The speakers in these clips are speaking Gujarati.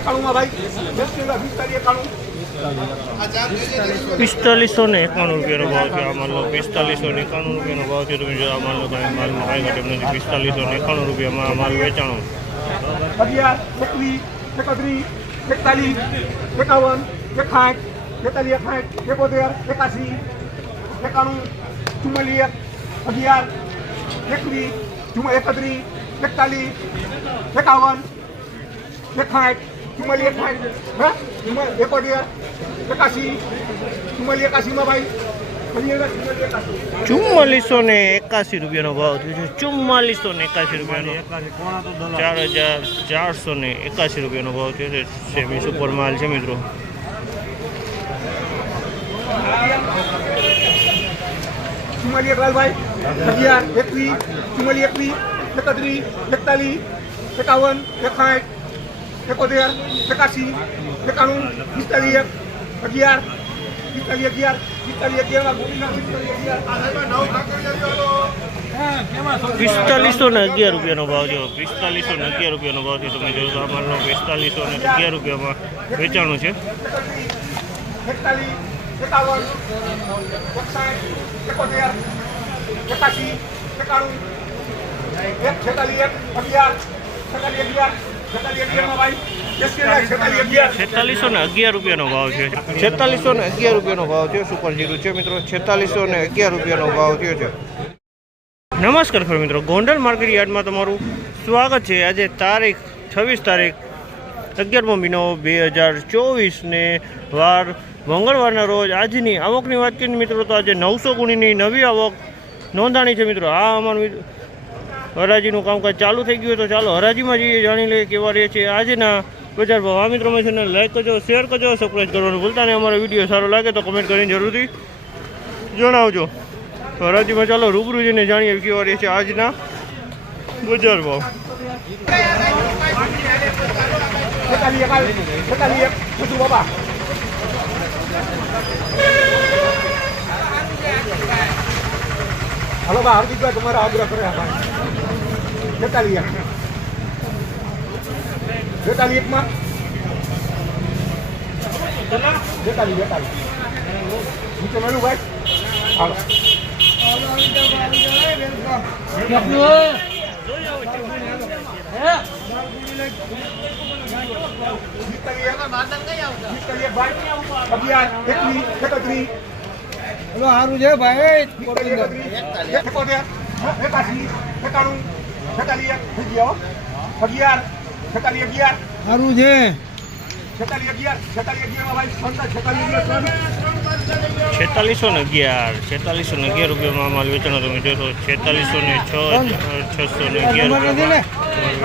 એકાણુંમાં ભાઈ? દસ કિલો પિસ્તાલીસ એકાણું. પિસ્તાલીસો ને એકાણું રૂપિયાનો ભાવ છે આ માલનો. પિસ્તાલીસો ને એકાણું રૂપિયાનો ભાવ છે તમે જો આ માલનો તમે માલમાં કાંઈ ઘટે નથી. પિસ્તાલીસો ને એકાણું રૂપિયામાં આ માલ વેચાણો. એકત્રીસ એકતાલીસ એકાવન એકાઠ બેતાલીસ એકાઠ એકોતેર એકાસી એકાણું ચુમ્માલીસ અગિયાર એકવીસ એકત્રીસ એકતાલીસ એકાવન એકાઠ એકાઠ હા ચુમ્મા એકોતેર એકાસી ચુમ્માલીસ એકાસીમાં ભાઈ પંદર ચુમ્માલીસ ને એકાસી રૂપિયાનો ભાવ થયો છે. ચુમ્માલીસો ને એકાસી રૂપિયાનો. ચાર હજાર ચારસો ને એકાસી રૂપિયાનો ભાવ થયો છે. સેમી સુપર માલ છે મિત્રો. ચુમ્માલીસ એકલાલભાઈ અગિયાર એકવીસ ચુમ્માલી એકવીસ એકત્રીસ. એકતાલીસ. એકાવન. એકાઠ એકોતેર એકાસી એકાણું પિસ્તાલીસ એક અગિયાર પિસ્તાલીસ અગિયાર પિસ્તાલીસ અગિયાર પિસ્તાલીસો ને અગિયાર રૂપિયાનો ભાવ જો પિસ્તાલીસો ને અગિયાર રૂપિયાનો ભાવ છે તમે જોયું અમારનો પિસ્તાલીસો ને અગિયાર રૂપિયામાં વેચાણું છે. એકાવન એકસાઠ એકોતેર એકાસી એકાણું એક છેતાલીસ એક અગિયાર છેતાલીસ અગિયાર છેતાલીસ ને અગિયાર રૂપિયાનો ભાવ છે. છેતાલીસો ને અગિયાર રૂપિયાનો ભાવ છે સુપર જીરું છે મિત્રો. છેતાલીસો ને અગિયાર રૂપિયાનો ભાવ થયો છે. નમસ્કાર ખર મિત્રો ગોંડલ માર્કેટ યાર્ડમાં તમારું સ્વાગત છે. આજે તારીખ છવ્વીસ તારીખ અગિયારમો મહિનો બે હજાર ચોવીસને વાર મંગળવારના રોજ આજની આવકની વાત કરીએ મિત્રો તો આજે નવસો ગુણીની નવી આવક નોંધાણી છે મિત્રો. આ અમારું મિત્ર- હરાજીનું કામકાજ ચાલુ થઈ ગયું તો ચાલો હરાજીમાં જઈએ, જાણી લઈએ કેવા રહે છે. આજના બજાર ભાવ. આ મિત્રો મેં લાઈક કરજો શેર કરજો સબસ્ક્રાઈબ કરવાનું ભૂલતા નહીં. અમારો વીડિયો સારો લાગે તો કમેન્ટ કરીને જરૂરથી જણાવજો. હરાજીમાં ચાલો, રૂબરૂ જઈને જાણીએ કેવા રહે છે આજના બજાર ભાવ. છેતાલીસ બાબા હલો બા હાર્દિકભાઈ તમારા આગ્રહ કરે ભાઈ. છેતાલીસ એક. બેતાલીસ એકમાં? બેતાલીસ બેતાલીસ નીચે મળ્યું ભાઈ? હાલો. અભિયાન એક ભાઈ. અગિયાર હારું સારું છે ભાઈ. એકોતેર એકાસી એકાણું છેતાલીસ એક થઈ ગયો અગિયાર છેતાલીસ અગિયાર સારું છે. છેતાલીસ અગિયાર છેતાલીસ અગિયારમાં ભાઈ છેતાલીસ અગિયાર છેતાલીસો ને અગિયાર છેતાલીસો ને અગિયાર રૂપિયામાં માલ વેચાણો તમે જોશો છેતાલીસો ને છ છસો ને અગિયાર રૂપિયામાં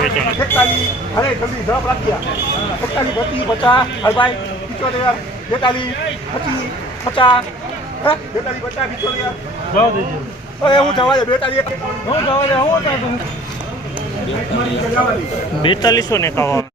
વેચાણ એકતાલીસ અરે જલ્દી જવાબ રાખ્યા. એકતાલીસ બત્રીસ પચાસ હલભાઈ પિચોતેર બેતાલીસ પચીસ પચાસ હવે હું જવા દે હું જવા દે હું બેતાલીસો ને એકાવન.